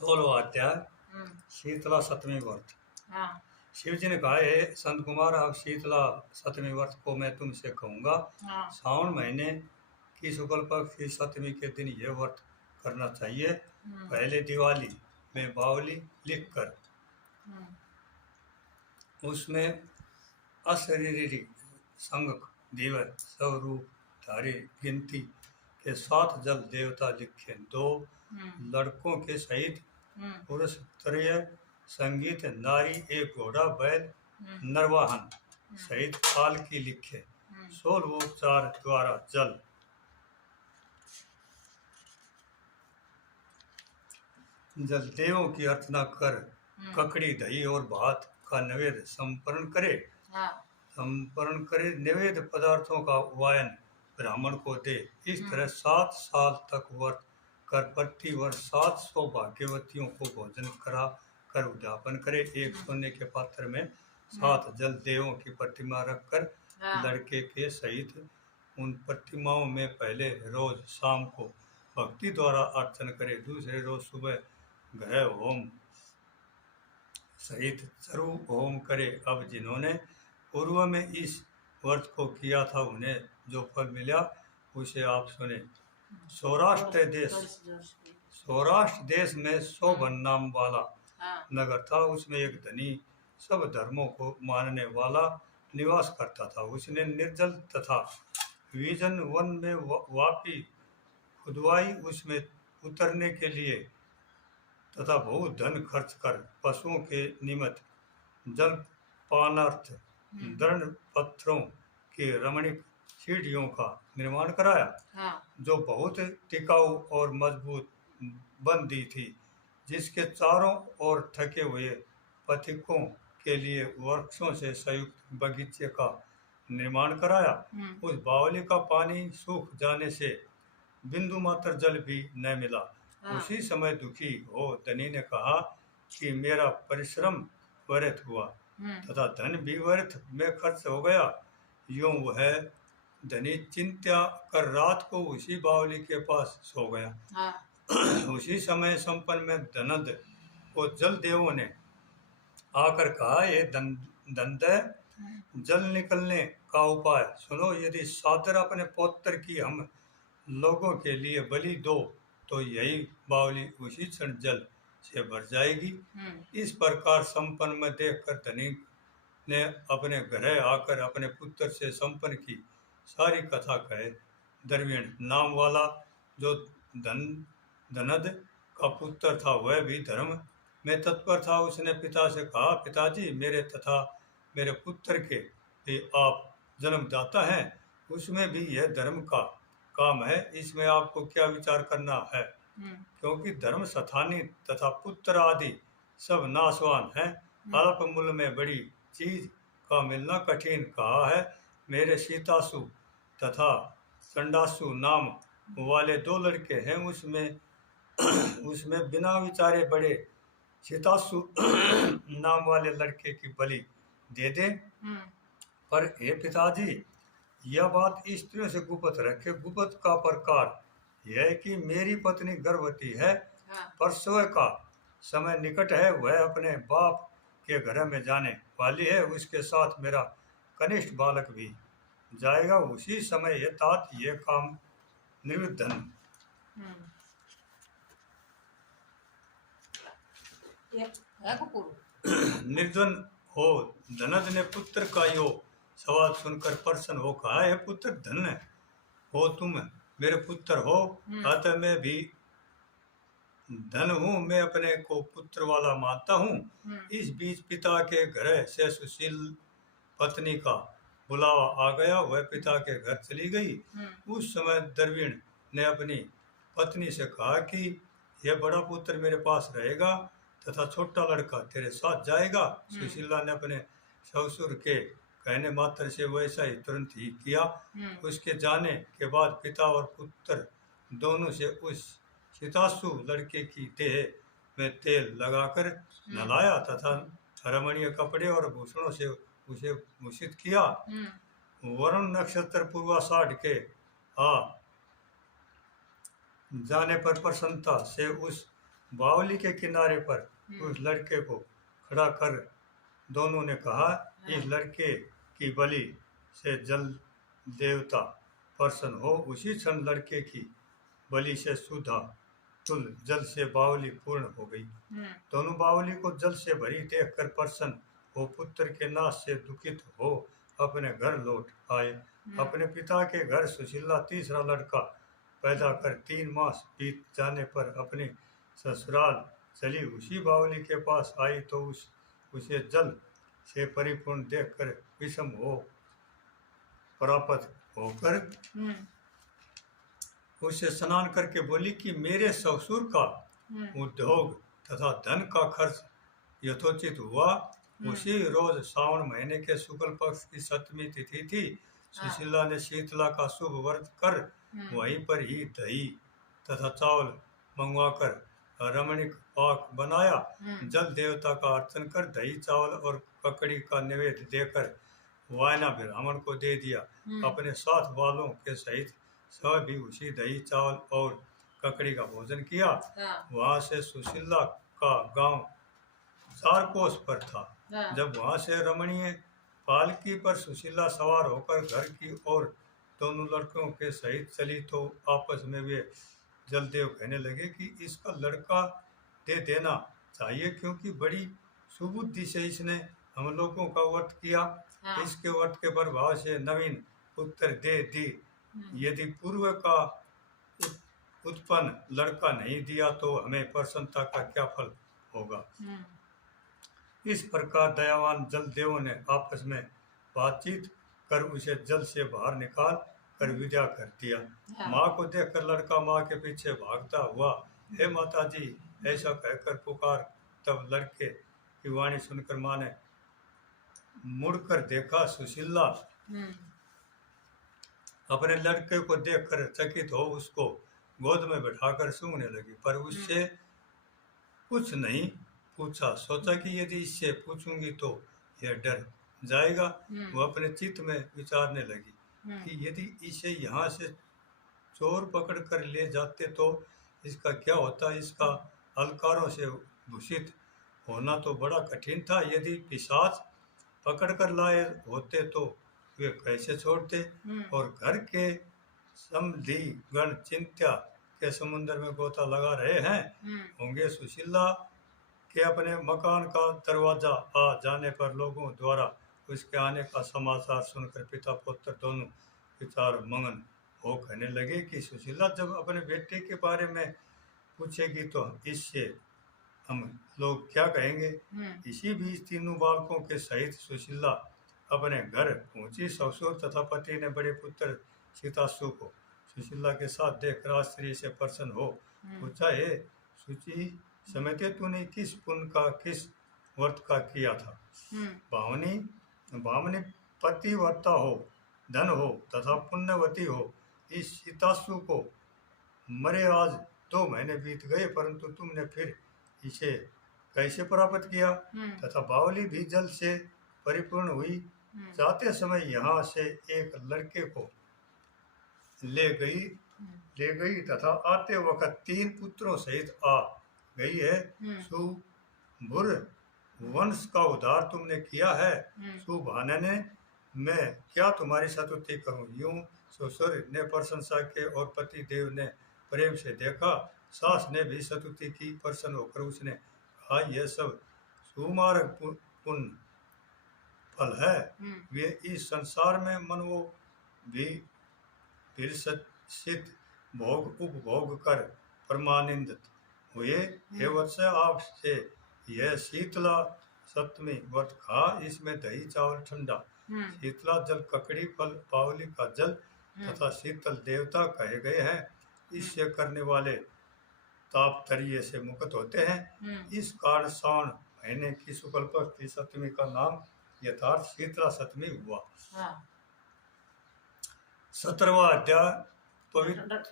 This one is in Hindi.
16वां अध्याय हम्म, शीतला सतमी व्रत। हाँ शिव जी ने कहा, हे संत कुमार, अब शीतला सतमी व्रत को मैं तुमसे कहूंगा। हाँ सावन महीने की शुक्ल पक्ष की सतमी के दिन यह व्रत करना चाहिए। पहले दिवाली में बावली लिखकर हम्म, उसमें अशरीरी संग दिवस स्वरूप धारी गिनती के साथ जल देवता लिखे। दो हम्म, लड़कों के सहित हम्म, पुरुष त्रय संगीत नारी एक घोड़ा बैल हम्म, नरवाहन सहित काल की लिखे। 16 द्वारा जल देवों की अर्चना कर ककड़ी दही और भात का नैवेद्य हाँ संपन्न करे नैवेद्य पदार्थों का वायन ब्राह्मण को दे। इस तरह 7 साल तक व्रत कर प्रति वर्ष 700 भाग्यवतियों को भोजन करा कर उद्यापन करे। एक सोने के पात्र में 7 जल देवों की प्रतिमा रखकर हाँ लड़के के सहित उन प्रतिमाओं में पहले रोज शाम को भक्ति द्वारा अर्चन करे। दूसरे रोज सुबह ग्रह होम सहित सर्व होम करे। अब जिन्होंने पूर्व में इस व्रत को किया था उन्हें जो फल मिला उसे आप सुने। सौराष्ट्र देश सौराष्ट्र देश में शोभन नाम वाला हाँ नगर था। उसमें एक धनी सब धर्मों को मानने वाला निवास करता था। उसने निर्जल तथा विजन वन में वापी खुदवाई। उसमें उतरने के लिए तथा बहुत धन खर्च कर पशुओं के निमित्त जलपानार्थ दृढ़ पत्थरों की रमणीक सीढ़ियों का निर्माण कराया, हाँ जो बहुत टिकाऊ और मजबूत बन दी थी, जिसके चारों ओर थके हुए पथिकों के लिए वृक्षों से संयुक्त बगीचे का निर्माण कराया। उस बावली का पानी सूख जाने से बिंदु मात्र जल भी न मिला। हाँ। उसी समय दुखी हो धनी ने कहा कि मेरा परिश्रम व्यर्थ हुआ तथा धन भी व्यर्थ में खर्च हो गया। यूं वह धनी चिंता कर रात को उसी बावली के पास सो गया। हाँ उसी समय संपन्न में धनद को जल देवों ने आकर कहा, ये धनदय, जल निकलने का उपाय सुनो। यदि सादर अपने पौत्र की हम लोगों के लिए बलि दो तो यही बावली उसी क्षण जल से भर जाएगी। इस प्रकार संपन्न में देखकर धनी ने अपने घर आकर अपने पुत्र से संपन्न की सारी कथा कहे। द्रविण नाम वाला जो धनद का पुत्र था वह भी धर्म में तत्पर था। उसने पिता से कहा, पिताजी, मेरे तथा मेरे पुत्र के भी आप जन्मदाता हैं, उसमें भी यह धर्म का काम है, इसमें आपको क्या विचार करना है? क्योंकि धर्म स्थानी तथा पुत्र आदि सब नाशवान हैं। अल्प मूल्य में बड़ी चीज का मिलना कठिन कहा है। मेरे सीतासु तथा चंडासु नाम वाले 2 लड़के हैं, उसमें बिना विचारे बड़े सीतासु नाम वाले लड़के की बलि दे दे। पर हे पिताजी, यह बात स्त्रियों से गुप्त रखे। गुप्त का प्रकार यह है कि मेरी पत्नी गर्भवती है, प्रसव का समय निकट है, वह अपने बाप के घर में जाने वाली है, उसके साथ मेरा कनिष्ठ बालक भी जाएगा। उसी समय ये तात ये काम निर्विघ्न निर्धन हो। धनद ने पुत्र का यो सवाल सुनकर प्रसन्न हो कहा, है पुत्र, धन्य हो तुम, मेरे पुत्र हो, अतः मैं भी धन हूँ, मैं अपने को पुत्र वाला मानता हूँ। इस बीच पिता के घर से सुशील पत्नी का बुलावा आ गया, वह पिता के घर चली गई। उस समय द्रविण ने अपनी पत्नी से कहा कि यह बड़ा पुत्र मेरे पास रहेगा तथा छोटा लड़का तेरे साथ जाएगा। सुशीला ने अपने ससुर के कहने मात्र से वैसा ही तुरंत ही किया। उसके जाने के बाद पिता और पुत्र दोनों से उस सीतासु लड़के की देह में तेल लगाकर नहलाया तथा रमणीय कपड़े और भूषणों से उसे भूषित किया। वरुण नक्षत्र पूर्वाषाढ़ के आ जाने पर प्रसन्नता से उस बावली के किनारे पर उस लड़के को खड़ा कर दोनों ने कहा, इस लड़के की बलि से जल देवता प्रसन्न हो। उसी क्षण लड़के की बलि से सुधा तुल जल से बावली पूर्ण हो गई। दोनों बावली को जल से भरी देखकर प्रसन्न हो पुत्र के नाश से दुखित हो अपने घर लौट आए। अपने पिता के घर सुशीला तीसरा लड़का पैदा कर 3 मास बीत जाने पर अपने ससुराल चली। उसी बावली के पास आई तो उसे जल से परिपूर्ण देखकर विषम हो प्राप्त होकर उसे स्नान करके बोली कि मेरे ससुर का उद्योग तथा धन का खर्च यथोचित हुआ। उसी रोज श्रावण महीने के शुक्ल पक्ष की सप्तमी तिथि थी। सुशीला ने शीतला का शुभ व्रत कर वहीं पर ही दही तथा चावल मंगवाकर रमणीक पाक बनाया। जल देवता का अर्चन कर दही चावल और ककड़ी का नैवेद्य देकर वायना ब्राह्मण को दे दिया। अपने साथ वालों के सहित सब भी उसी दही चावल और ककड़ी का भोजन किया। वहां से सुशीला का गांव 4 कोस पर था। जब वहां से रमणीय पालकी पर सुशीला सवार होकर घर की ओर दोनों लड़कों के सहित चली तो आपस में वे जलदेव कहने लगे कि इसका लड़का दे देना चाहिए, क्योंकि बड़ी सुबुद्धि से इसने हम लोगों का व्रत किया। इसके व्रत के प्रभाव से नवीन उत्तर दे दी। यदि पूर्व का उत्पन्न लड़का नहीं दिया तो हमें प्रसन्नता का क्या फल होगा। इस प्रकार दयावान जलदेवों ने आपस में बातचीत कर उसे जल से बाहर निकाल कर विदा कर दिया। माँ को देखकर लड़का माँ के पीछे भागता हुआ, हे माता जी, ऐसा कहकर पुकार। तब लड़के की वाणी सुनकर माँ ने मुड़कर देखा। सुशीला अपने लड़के को देखकर चकित हो उसको गोद में बैठाकर सूंघने लगी, पर उससे कुछ नहीं पूछा। सोचा कि यदि इससे पूछूंगी तो यह डर जाएगा। वो अपने चित्त में विचारने लगी कि यदि इसे यहाँ से चोर पकड़ कर ले जाते तो इसका क्या होता। इसका अलकारों से भूषित होना तो बड़ा कठिन था। यदि पिशाच पकड़ कर लाए होते तो वे कैसे छोड़ते। और घर के समधी गण चिंता के समुद्र में गोता लगा रहे हैं होंगे। सुशीला के अपने मकान का दरवाजा आ जाने पर लोगों द्वारा उसके आने का समाचार सुनकर पिता पुत्र दोनों विचार मगन हो कहने लगे कि सुशीला जब अपने बेटे के बारे में पूछेगी तो इससे हम लोग क्या कहेंगे। इसी बीच तीनों बालकों के सहित सुशीला अपने घर पहुंची। ससुर तथा पति ने बड़े पुत्र सीतासु को सुशीला के साथ देख राजश्री से प्रसन्न हो पूछा, हे सुचि समझते तूने किस पुण्य का किस व्रत का किया था। भावनी पतिव्रता हो, धन हो तथा पुण्यवती हो। इस सीतासु को मरे आज 2 महीने बीत गए, परंतु तुमने फिर इसे कैसे प्राप्त किया। तथा बावली भी जल से परिपूर्ण हुई। जाते समय यहाँ से एक लड़के को ले गई तथा आते वक्त 3 पुत्रों सहित आ गई है। सुभुर वंश का उद्धार तुमने किया है। सुभानने मैं क्या तुम्हारी स्तुति करूं। यूं ससुर ने प्रशंसा के और पति देव ने प्रेम से देखा। सास ने भी स्तुति की। प्रसन्न होकर उसने कहा, यह सब सुमार्ग पुण्य फल है। वे इस संसार में मनो भी विरसित भोग उपभोग कर परमानंदित हुए। हे वत्स, आपसे यह शीतला सप्तमी व्रत खा। इसमें दही चावल ठंडा, शीतला जल ककड़ी फल, बावली का जल तथा शीतल देवता कहे गए हैं। इससे करने वाले ताप तरिये से मुक्त होते हैं। इस कारण श्रावण महीने की शुक्ल पक्ष की सप्तमी का नाम यथार्थ शीतला सप्तमी हुआ। 17वां अध्याय पवित्र